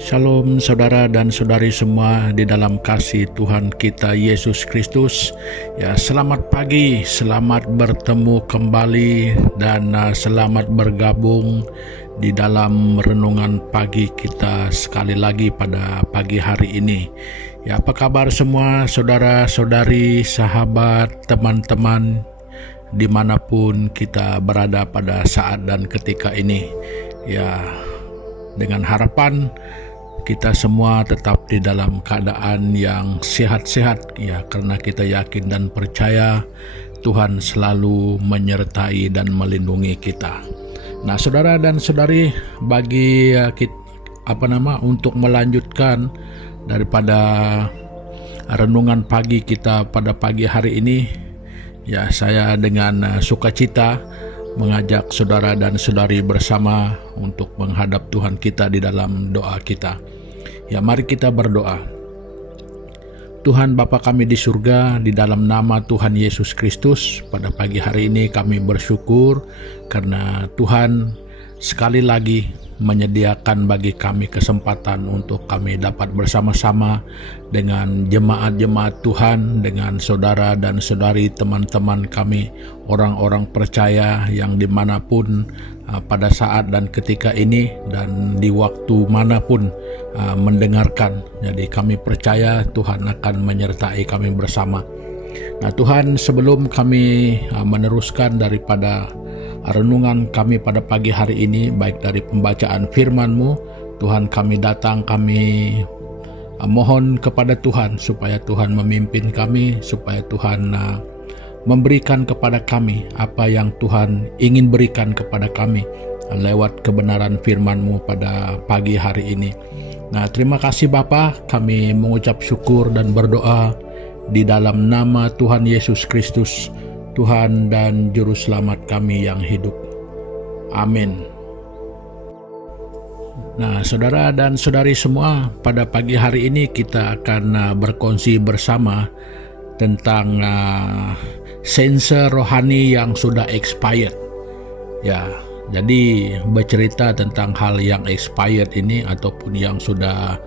Shalom saudara dan saudari semua di dalam kasih Tuhan kita Yesus Kristus. Ya, selamat pagi, selamat bertemu kembali dan selamat bergabung di dalam renungan pagi kita sekali lagi pada pagi hari ini. Ya, apa kabar semua saudara-saudari, sahabat, teman-teman dimanapun kita berada pada saat dan ketika ini. Ya, dengan harapan kita semua tetap di dalam keadaan yang sehat-sehat, ya, karena kita yakin dan percaya Tuhan selalu menyertai dan melindungi kita. Nah, saudara dan saudari, bagi untuk melanjutkan daripada renungan pagi kita pada pagi hari ini, ya, saya dengan sukacita mengajak saudara dan saudari bersama untuk menghadap Tuhan kita di dalam doa kita. Ya, mari kita berdoa. Tuhan Bapa kami di surga, di dalam nama Tuhan Yesus Kristus, pada pagi hari ini kami bersyukur karena Tuhan sekali lagi menyediakan bagi kami kesempatan untuk kami dapat bersama-sama dengan jemaat-jemaat Tuhan, dengan saudara dan saudari teman-teman kami, orang-orang percaya yang dimanapun pada saat dan ketika ini dan di waktu manapun mendengarkan. Jadi kami percaya Tuhan akan menyertai kami bersama. Nah Tuhan, sebelum kami meneruskan daripada renungan kami pada pagi hari ini, baik dari pembacaan firman-Mu, Tuhan, kami datang, kami mohon kepada Tuhan supaya Tuhan memimpin kami, supaya Tuhan memberikan kepada kami apa yang Tuhan ingin berikan kepada kami lewat kebenaran firman-Mu pada pagi hari ini. Nah, terima kasih Bapa, kami mengucap syukur dan berdoa di dalam nama Tuhan Yesus Kristus, Tuhan dan Juru Selamat kami yang hidup. Amin. Nah, saudara dan saudari semua, pada pagi hari ini kita akan berkongsi bersama tentang sensor rohani yang sudah expired. Ya, jadi bercerita tentang hal yang expired ini ataupun yang sudah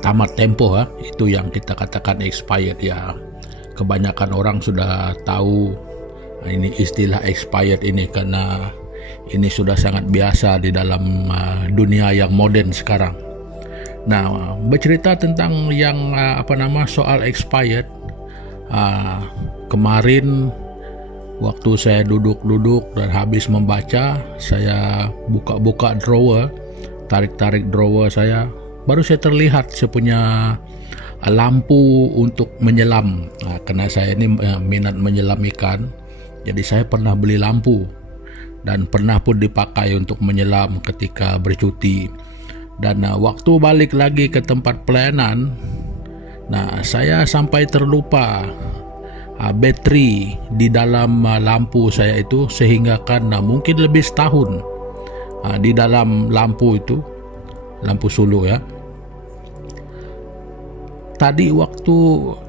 tamat tempo, itu yang kita katakan expired. Ya, kebanyakan orang sudah tahu ini istilah expired ini karena ini sudah sangat biasa di dalam dunia yang modern sekarang. Nah, bercerita tentang yang soal expired, kemarin waktu saya duduk-duduk dan habis membaca, saya buka-buka drawer, tarik-tarik drawer saya, baru saya terlihat saya punya lampu untuk menyelam. Nah, karena saya ini minat menyelam ikan, jadi saya pernah beli lampu dan pernah pun dipakai untuk menyelam ketika bercuti. Dan waktu balik lagi ke tempat pelayanan, nah saya sampai terlupa bateri di dalam lampu saya itu, sehingga kan mungkin lebih setahun di dalam lampu itu, lampu solo ya. Tadi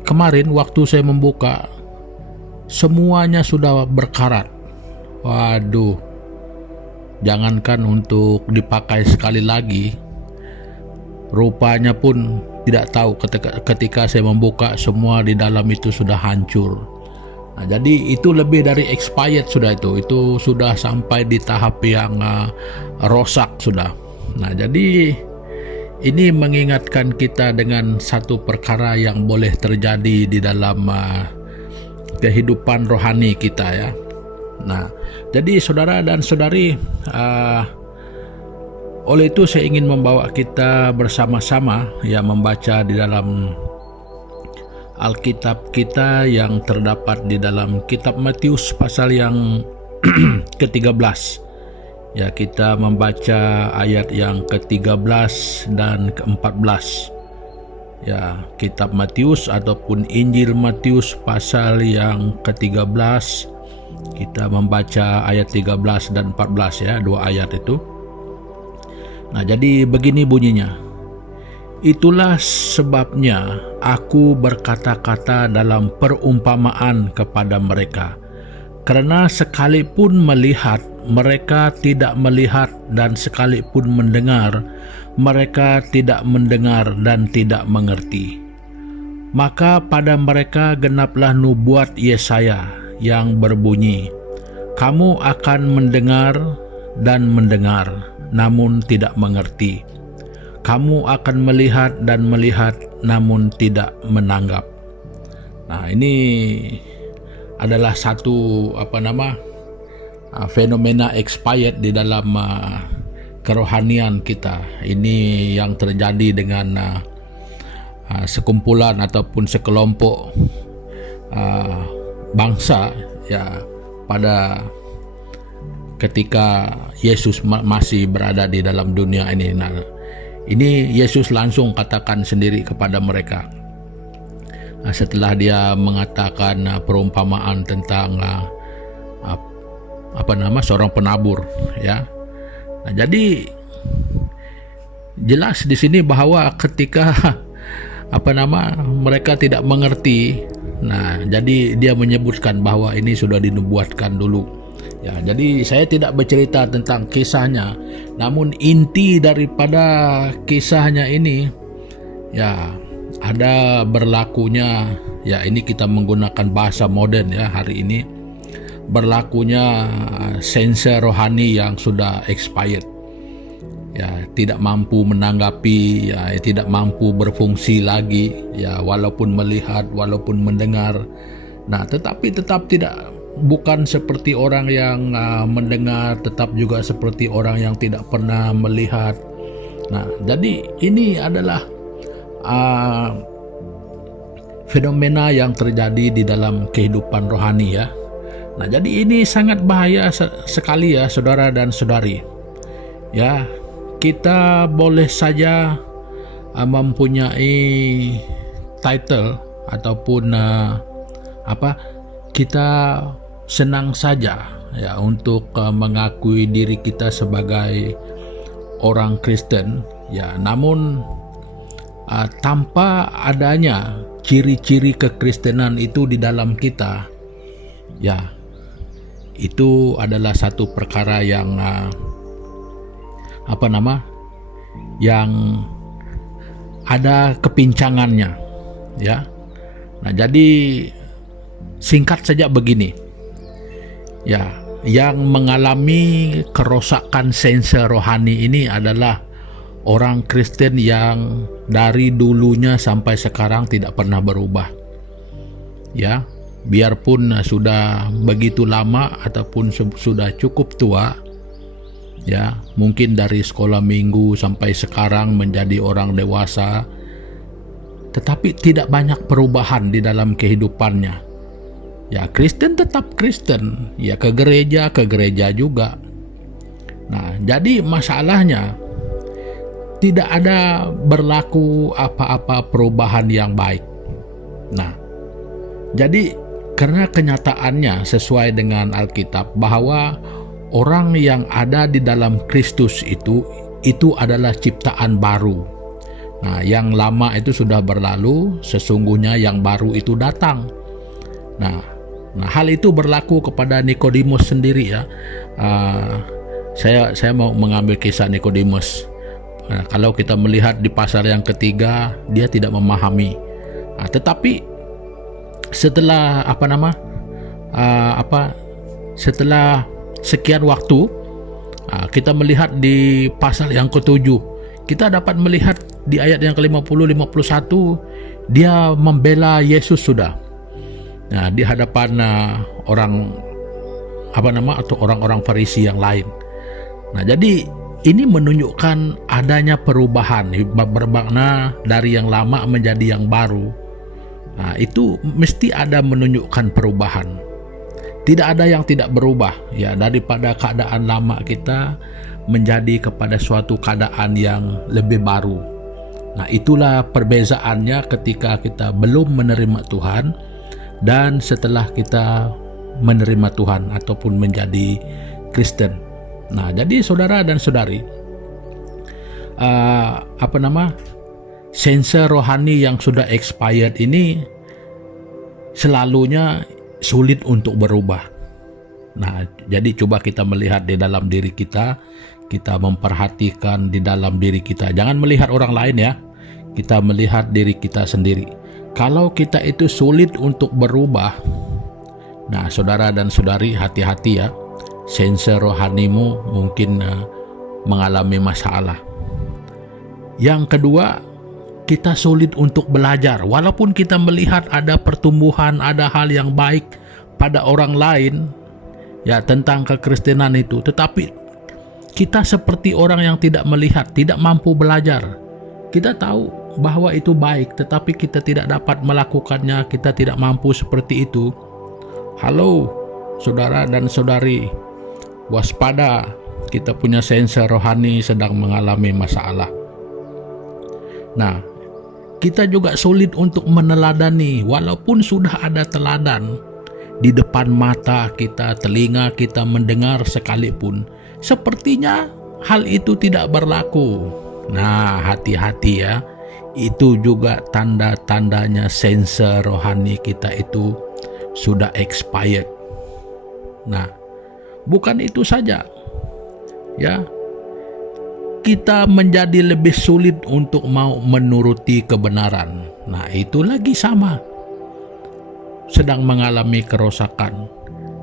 kemarin waktu saya membuka, semuanya sudah berkarat. Waduh, jangankan untuk dipakai sekali lagi, rupanya pun tidak tahu ketika saya membuka, semua di dalam itu sudah hancur. Nah, jadi itu lebih dari expired sudah, itu sudah sampai di tahap yang rosak sudah. Nah, jadi ini mengingatkan kita dengan satu perkara yang boleh terjadi di dalam kehidupan rohani kita ya. Nah, jadi saudara dan saudari, oleh itu saya ingin membawa kita bersama-sama ya membaca di dalam Alkitab kita yang terdapat di dalam kitab Matius pasal yang ke-13. Ya, kita membaca ayat yang ke-13 dan ke-14. Ya, kitab Matius ataupun Injil Matius pasal yang ke-13, kita membaca ayat 13 dan 14 ya, dua ayat itu. Nah, jadi begini bunyinya. Itulah sebabnya aku berkata-kata dalam perumpamaan kepada mereka, karena sekalipun melihat mereka tidak melihat dan sekalipun mendengar, mereka tidak mendengar dan tidak mengerti. Maka pada mereka genaplah nubuat Yesaya yang berbunyi, kamu akan mendengar dan mendengar, namun tidak mengerti. Kamu akan melihat dan melihat, namun tidak menanggap. Nah, ini adalah satu fenomena expired di dalam kerohanian kita. Ini yang terjadi dengan sekumpulan ataupun sekelompok bangsa ya pada ketika Yesus masih berada di dalam dunia ini. Nah, ini Yesus langsung katakan sendiri kepada mereka setelah dia mengatakan perumpamaan tentang seorang penabur ya. Nah, jadi jelas di sini bahwa ketika mereka tidak mengerti, nah jadi dia menyebutkan bahwa ini sudah dinubuatkan dulu. Ya, jadi saya tidak bercerita tentang kisahnya, namun inti daripada kisahnya ini ya ada berlakunya, ya ini kita menggunakan bahasa modern ya hari ini, berlakunya sense rohani yang sudah expired, ya tidak mampu menanggapi, ya tidak mampu berfungsi lagi, ya walaupun melihat, walaupun mendengar, nah tetapi tetap bukan seperti orang yang mendengar, tetap juga seperti orang yang tidak pernah melihat. Nah, jadi ini adalah fenomena yang terjadi di dalam kehidupan rohani ya. Nah, jadi ini sangat bahaya sekali ya saudara dan saudari. Ya, kita boleh saja mempunyai title ataupun kita senang saja ya untuk mengakui diri kita sebagai orang Kristen ya, namun tanpa adanya ciri-ciri kekristenan itu di dalam kita ya, itu adalah satu perkara yang yang ada kepincangannya ya. Nah, jadi singkat saja begini ya, yang mengalami kerosakan sense rohani ini adalah orang Kristen yang dari dulunya sampai sekarang tidak pernah berubah ya, biarpun sudah begitu lama ataupun sudah cukup tua ya, mungkin dari sekolah minggu sampai sekarang menjadi orang dewasa, tetapi tidak banyak perubahan di dalam kehidupannya. Ya, Kristen tetap Kristen, ya ke gereja juga. Nah, jadi masalahnya tidak ada berlaku apa-apa perubahan yang baik. Nah, jadi karena kenyataannya sesuai dengan Alkitab bahwa orang yang ada di dalam Kristus itu adalah ciptaan baru. Nah, yang lama itu sudah berlalu, sesungguhnya yang baru itu datang. Nah, hal itu berlaku kepada Nikodemus sendiri ya. Saya mau mengambil kisah Nikodemus. Nah, kalau kita melihat di pasal yang ketiga, dia tidak memahami. Nah, tetapi setelah setelah sekian waktu, kita melihat di pasal yang ketujuh, kita dapat melihat di ayat yang ke-50-51, dia membela Yesus sudah. Nah, di hadapan orang-orang Farisi yang lain. Nah, jadi ini menunjukkan adanya perubahan, bermakna dari yang lama menjadi yang baru. Nah, itu mesti ada menunjukkan perubahan. Tidak ada yang tidak berubah ya, daripada keadaan lama kita menjadi kepada suatu keadaan yang lebih baru. Nah, itulah perbezaannya ketika kita belum menerima Tuhan dan setelah kita menerima Tuhan ataupun menjadi Kristen. Nah, jadi saudara dan saudari, sense rohani yang sudah expired ini selalunya sulit untuk berubah. Nah, jadi coba kita melihat di dalam diri kita, kita memperhatikan di dalam diri kita. Jangan melihat orang lain ya, kita melihat diri kita sendiri. Kalau kita itu sulit untuk berubah, nah saudara dan saudari hati-hati ya, sensor rohanimu mungkin mengalami masalah. Yang kedua, kita sulit untuk belajar. Walaupun kita melihat ada pertumbuhan, ada hal yang baik pada orang lain, ya tentang kekristenan itu, tetapi kita seperti orang yang tidak melihat, tidak mampu belajar. Kita tahu bahwa itu baik, tetapi kita tidak dapat melakukannya, kita tidak mampu seperti itu. Halo, saudara dan saudari, waspada, kita punya sensor rohani sedang mengalami masalah. Nah, kita juga sulit untuk meneladani, walaupun sudah ada teladan di depan mata kita, telinga kita mendengar sekalipun, sepertinya hal itu tidak berlaku. Nah, hati-hati ya, itu juga tanda-tandanya sensor rohani kita itu sudah expired. Nah, bukan itu saja ya, kita menjadi lebih sulit untuk mau menuruti kebenaran. Nah, itu lagi sama, sedang mengalami kerosakan,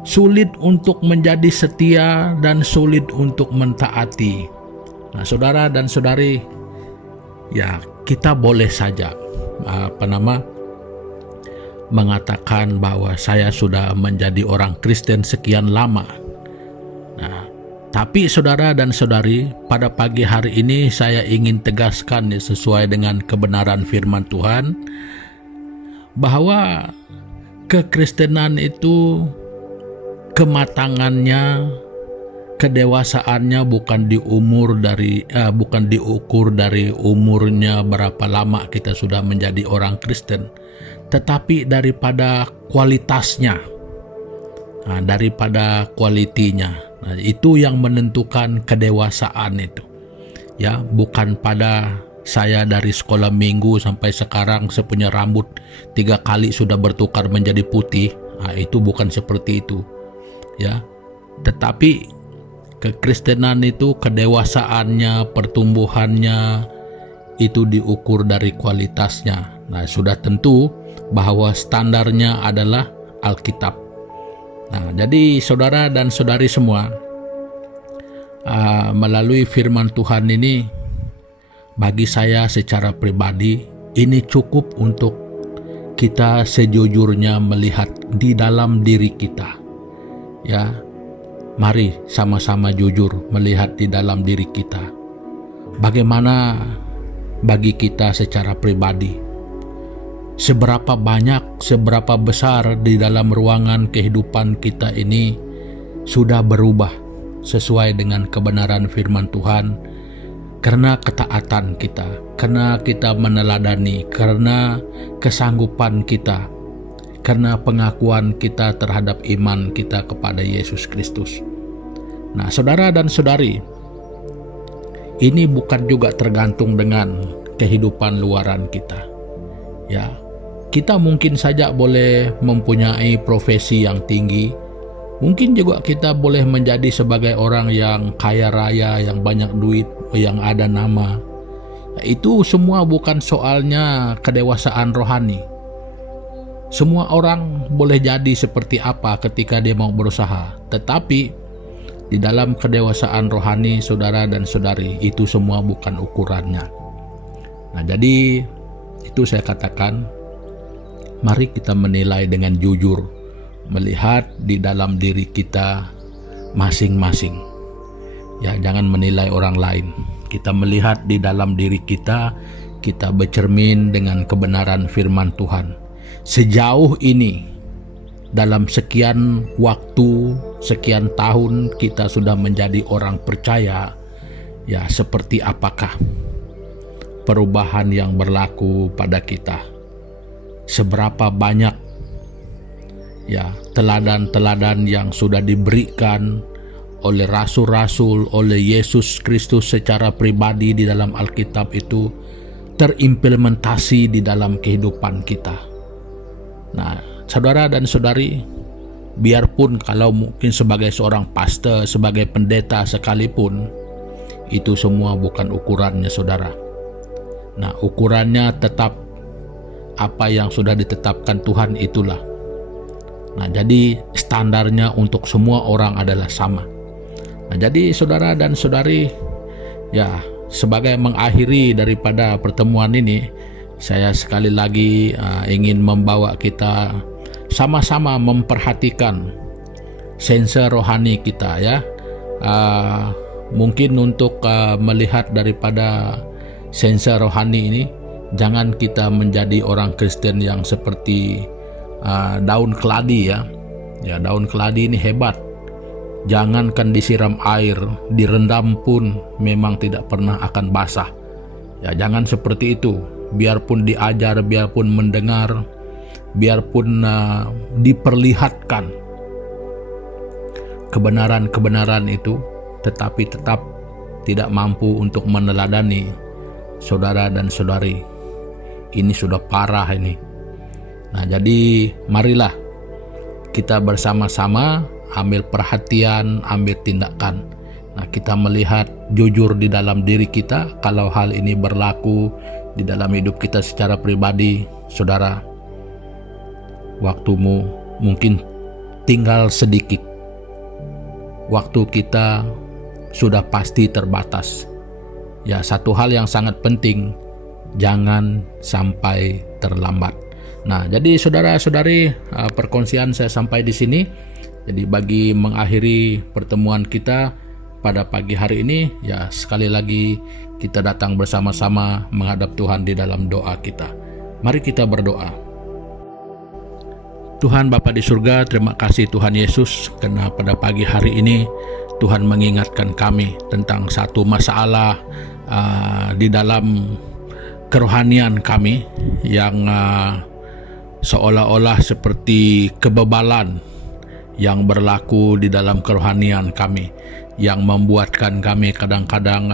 sulit untuk menjadi setia dan sulit untuk mentaati. Nah, saudara dan saudari, ya kita boleh saja mengatakan bahwa saya sudah menjadi orang Kristen sekian lama. Nah, tapi saudara dan saudari, pada pagi hari ini saya ingin tegaskan ya, sesuai dengan kebenaran firman Tuhan, bahwa kekristenan itu kematangannya, kedewasaannya bukan diukur dari umurnya berapa lama kita sudah menjadi orang Kristen, tetapi daripada kualitasnya, daripada kualitinya. Nah, itu yang menentukan kedewasaan itu. Ya, bukan pada saya dari sekolah minggu sampai sekarang saya punya rambut 3 kali sudah bertukar menjadi putih. Nah, itu bukan seperti itu. Ya. Tetapi kekristenan itu kedewasaannya, pertumbuhannya itu diukur dari kualitasnya. Nah, sudah tentu bahwa standarnya adalah Alkitab. Nah, jadi saudara dan saudari semua, melalui firman Tuhan ini, bagi saya secara pribadi, ini cukup untuk kita sejujurnya melihat di dalam diri kita. Ya, mari sama-sama jujur melihat di dalam diri kita. Bagaimana bagi kita secara pribadi? Seberapa banyak, seberapa besar di dalam ruangan kehidupan kita ini sudah berubah sesuai dengan kebenaran firman Tuhan, karena ketaatan kita, karena kita meneladani, karena kesanggupan kita, karena pengakuan kita terhadap iman kita kepada Yesus Kristus. Nah, saudara dan saudari, ini bukan juga tergantung dengan kehidupan luaran kita. Ya, kita mungkin saja boleh mempunyai profesi yang tinggi, mungkin juga kita boleh menjadi sebagai orang yang kaya raya, yang banyak duit, yang ada nama. Itu semua bukan soalnya kedewasaan rohani. Semua orang boleh jadi seperti apa ketika dia mau berusaha, tetapi di dalam kedewasaan rohani, saudara dan saudari, itu semua bukan ukurannya. Nah, jadi itu saya katakan, mari kita menilai dengan jujur, melihat di dalam diri kita masing-masing. Ya, jangan menilai orang lain. Kita melihat di dalam diri kita, kita bercermin dengan kebenaran firman Tuhan. Sejauh ini, dalam sekian waktu, sekian tahun kita sudah menjadi orang percaya, ya seperti apakah perubahan yang berlaku pada kita? Seberapa banyak ya teladan-teladan yang sudah diberikan oleh rasul-rasul, oleh Yesus Kristus secara pribadi di dalam Alkitab itu terimplementasi di dalam kehidupan kita. Nah, saudara dan saudari, biarpun kalau mungkin sebagai seorang pastor, sebagai pendeta sekalipun, itu semua bukan ukurannya, saudara. Nah, ukurannya tetap apa yang sudah ditetapkan Tuhan, itulah. Nah, jadi standarnya untuk semua orang adalah sama. Nah, jadi saudara dan saudari, ya, sebagai mengakhiri daripada pertemuan ini, saya sekali lagi ingin membawa kita sama-sama memperhatikan sensor rohani kita, ya. Mungkin untuk melihat daripada sensor rohani ini, jangan kita menjadi orang Kristen yang seperti daun keladi, ya. Ya, daun keladi ini hebat. Jangankan disiram air, direndam pun memang tidak pernah akan basah. Ya, jangan seperti itu. Biarpun diajar, biarpun mendengar, biarpun diperlihatkan kebenaran-kebenaran itu, tetapi tetap tidak mampu untuk meneladani saudara dan saudari. Ini sudah parah ini. Nah, jadi marilah kita bersama-sama ambil perhatian, ambil tindakan. Nah, kita melihat jujur di dalam diri kita. Kalau hal ini berlaku di dalam hidup kita secara pribadi, saudara, waktumu mungkin tinggal sedikit. Waktu kita sudah pasti terbatas. Ya, satu hal yang sangat penting, jangan sampai terlambat. Nah, jadi saudara-saudari, perkongsian saya sampai di sini. Jadi bagi mengakhiri pertemuan kita pada pagi hari ini, ya, sekali lagi kita datang bersama-sama menghadap Tuhan di dalam doa kita. Mari kita berdoa. Tuhan Bapa di surga, terima kasih Tuhan Yesus, karena pada pagi hari ini Tuhan mengingatkan kami tentang satu masalah di dalam kerohanian kami yang seolah-olah seperti kebebalan yang berlaku di dalam kerohanian kami, yang membuatkan kami kadang-kadang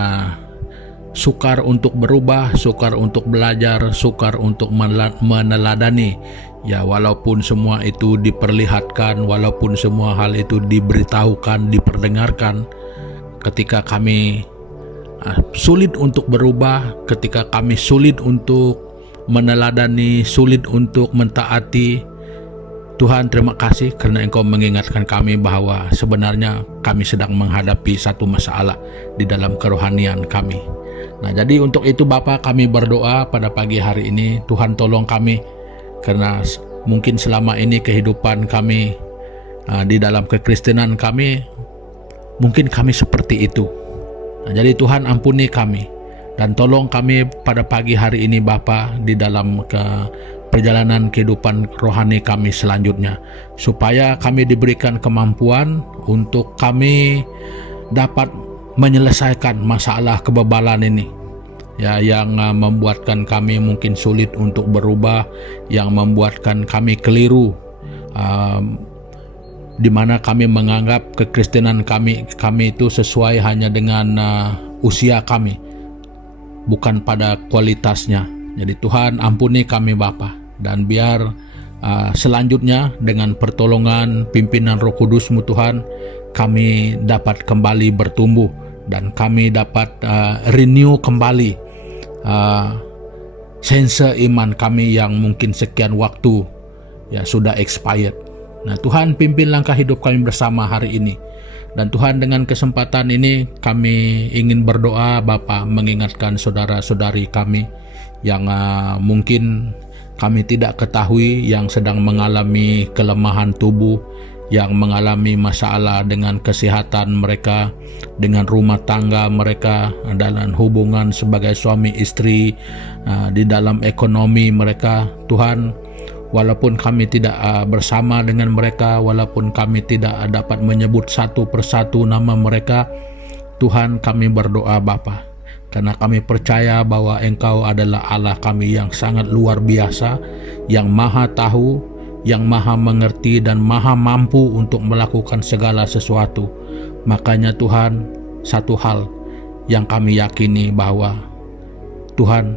sukar untuk berubah, sukar untuk belajar, sukar untuk meneladani. Ya, walaupun semua itu diperlihatkan, walaupun semua hal itu diberitahukan, diperdengarkan, ketika kami sulit untuk berubah, ketika kami sulit untuk meneladani, sulit untuk mentaati, Tuhan, terima kasih karena Engkau mengingatkan kami bahwa sebenarnya kami sedang menghadapi satu masalah di dalam kerohanian kami. Nah, jadi untuk itu Bapa, kami berdoa pada pagi hari ini, Tuhan tolong kami, karena mungkin selama ini kehidupan kami di dalam kekristenan kami, mungkin kami seperti itu. Nah, jadi Tuhan ampuni kami dan tolong kami pada pagi hari ini Bapa, di dalam perjalanan kehidupan rohani kami selanjutnya, supaya kami diberikan kemampuan untuk kami dapat menyelesaikan masalah kebebalan ini, ya, yang membuatkan kami mungkin sulit untuk berubah, yang membuatkan kami keliru, di mana kami menganggap kekristenan kami itu sesuai hanya dengan usia kami, bukan pada kualitasnya. Jadi Tuhan ampuni kami Bapa, dan biar selanjutnya dengan pertolongan pimpinan Roh Kudus-Mu Tuhan, kami dapat kembali bertumbuh dan kami dapat renew kembali sense iman kami yang mungkin sekian waktu ya sudah expired. Nah, Tuhan pimpin langkah hidup kami bersama hari ini. Dan Tuhan, dengan kesempatan ini kami ingin berdoa Bapa, mengingatkan saudara-saudari kami yang mungkin kami tidak ketahui, yang sedang mengalami kelemahan tubuh, yang mengalami masalah dengan kesehatan mereka, dengan rumah tangga mereka, dalam hubungan sebagai suami istri, di dalam ekonomi mereka. Tuhan, walaupun kami tidak bersama dengan mereka, walaupun kami tidak dapat menyebut satu persatu nama mereka, Tuhan, kami berdoa Bapa, karena kami percaya bahwa Engkau adalah Allah kami yang sangat luar biasa, yang maha tahu, yang maha mengerti, dan maha mampu untuk melakukan segala sesuatu. Makanya Tuhan, satu hal yang kami yakini bahwa Tuhan,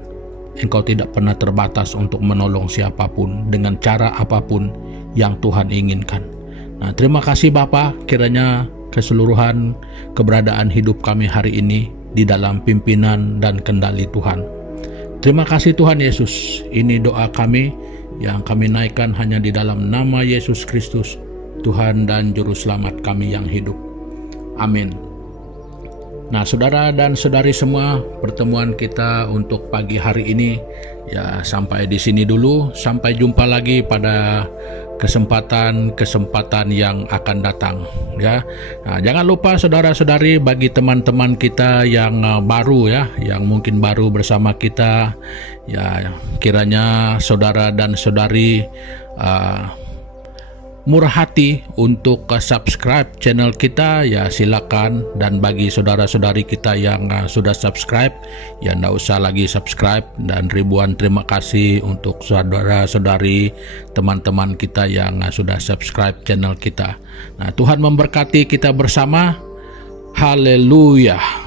Engkau tidak pernah terbatas untuk menolong siapapun dengan cara apapun yang Tuhan inginkan. Nah, terima kasih Bapa, kiranya keseluruhan keberadaan hidup kami hari ini di dalam pimpinan dan kendali Tuhan. Terima kasih Tuhan Yesus. Ini doa kami yang kami naikkan hanya di dalam nama Yesus Kristus, Tuhan dan Juru Selamat kami yang hidup. Amin. Nah, saudara dan saudari semua, pertemuan kita untuk pagi hari ini ya sampai di sini dulu. Sampai jumpa lagi pada kesempatan yang akan datang ya. Nah, jangan lupa saudara-saudari, bagi teman-teman kita yang baru ya, yang mungkin baru bersama kita ya, kiranya saudara dan saudari murah hati untuk subscribe channel kita ya, silakan. Dan bagi saudara-saudari kita yang sudah subscribe ya, nggak usah lagi subscribe. Dan ribuan terima kasih untuk saudara-saudari teman-teman kita yang sudah subscribe channel kita. Nah, Tuhan memberkati kita bersama. Haleluya.